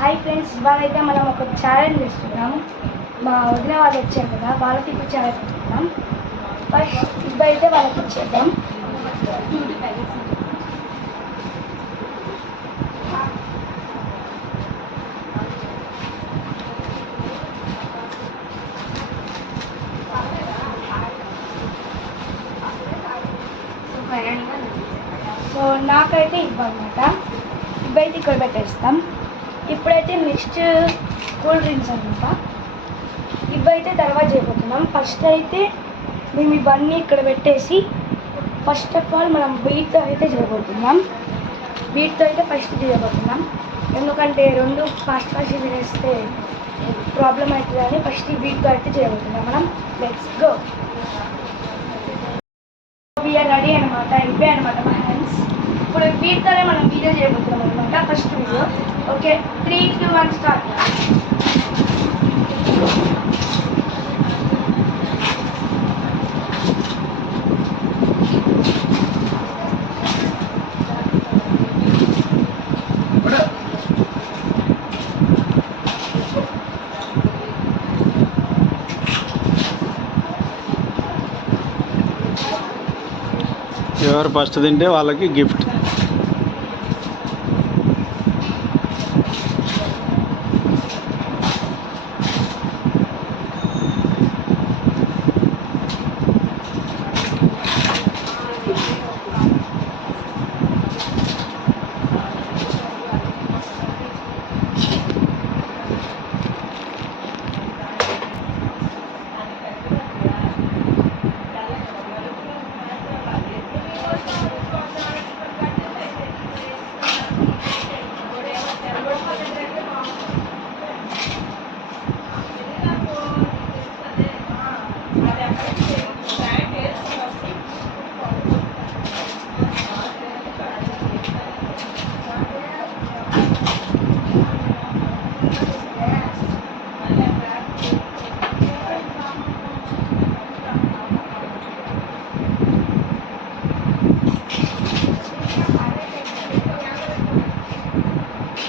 Hi friends, ఇవాళైతే మనం ఒక ఛాలెంజ్ చేస్తున్నాం. మా వదిన వాళ్ళు వచ్చారు కదా, వాళ్ళకి ఇప్పుడు ఛాలెంజ్ చేస్తున్నాం. ఫస్ట్ ఇప్పుడైతే వాళ్ళకి ఇచ్చేద్దాం. సో నాకైతే ఇవ్వన్నమాట, ఇవైతే ఇక్కడ పెట్టేస్తాం. ఇప్పుడైతే నెక్స్ట్ కూల్ డ్రింక్స్ అనమాట, ఇవైతే తర్వాత చేయబోతున్నాం. ఫస్ట్ అయితే మేము ఇవన్నీ ఇక్కడ పెట్టేసి ఫస్ట్ ఆఫ్ ఆల్ మనం వీటితో అయితే చేయబోతున్నాం. వీటితో అయితే ఫస్ట్ చేయబోతున్నాం, ఎందుకంటే రెండు ఫాస్ట్ తినేస్తే ప్రాబ్లం అవుతుందని ఫస్ట్ వీటితో అయితే చేయబోతున్నాం మనం. Let's go. వీఆర్ రెడీ అనమాట, ఇవే అనమాట మా హ్యాండ్స్. ఇప్పుడు వీటితోనే మనం వీడియో చేయబోతున్నాం అనమాట, ఫస్ట్ వీడియో. ఓకే, 3, 2, 1 స్టార్ట్. ఎవరు ఫస్ట్ తింటే వాళ్ళకి గిఫ్ట్.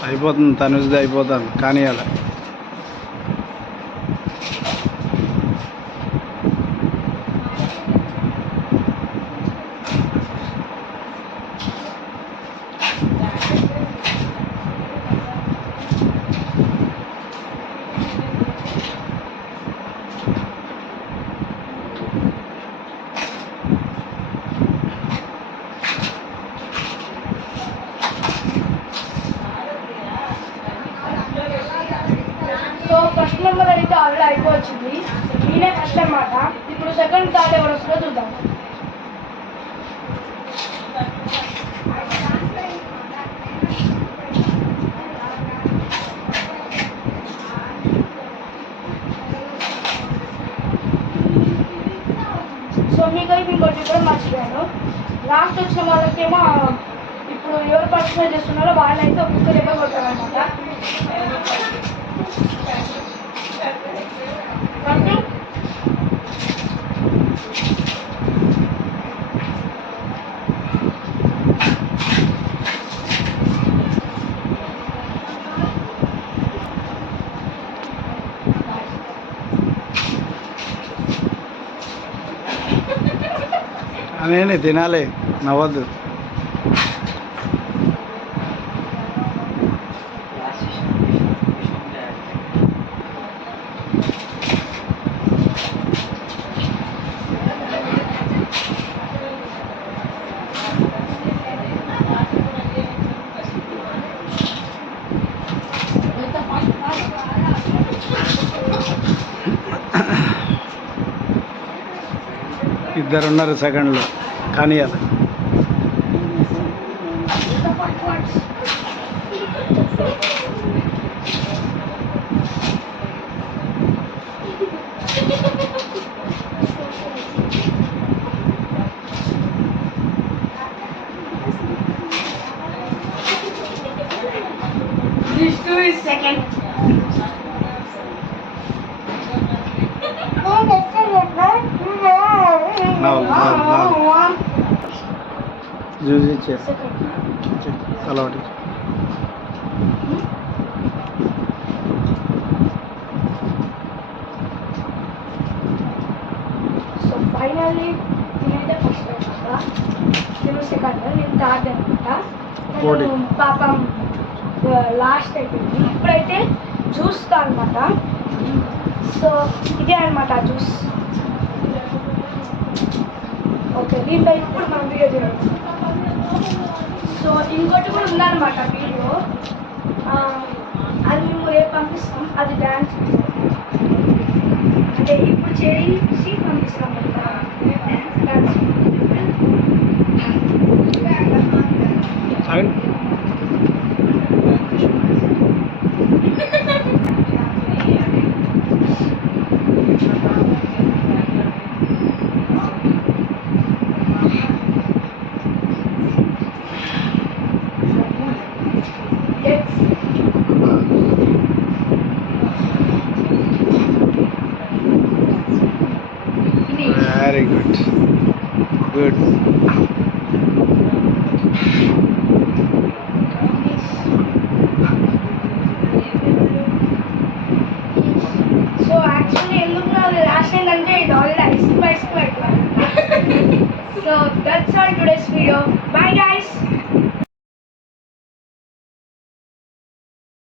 అయిపోతుంది, తనుజది అయిపోతుంది కానీ అలా ఫస్ట్ నెంబర్ అయితే ఆల్రెడీ అయిపోవచ్చింది, నేనే ఫస్ట్ అనమాట. ఇప్పుడు సెకండ్ థర్డ్ ఎవరు వస్తుందో చూద్దాం. సో మీకైతే ఇంకోటి కూడా మర్చిపోయాను, లాస్ట్ వచ్చిన వాళ్ళకేమో ఇప్పుడు ఎవరు పర్సనల్ చేస్తున్నారో వాళ్ళైతే ఒక్కొక్క దెబ్బ కొట్టారనమాట. అనే తినాలి, నవ్వద్దు. ఇద్దరున్నారు సెకండ్లో కానీ అలా This 2 is second. జ్యూస్ ఇచ్చే అలవాటు. పోటీ. పాపం లాస్ట్ అయిపోయింది. ఇప్పుడైతే జ్యూస్తో అనమాట. సో ఇదే అనమాట జ్యూస్. ఓకే, దీంట్లో ఇప్పుడు మనం వీడియో చేయాలి. సో ఇంకోటి కూడా ఉందన్నమాట వీడియో, అది మేము రేపు పంపిస్తాం. అది డ్యాన్స్ అంటే ఇప్పుడు చేసి పంపిస్తాం డ్యాన్స్. ఆగండి.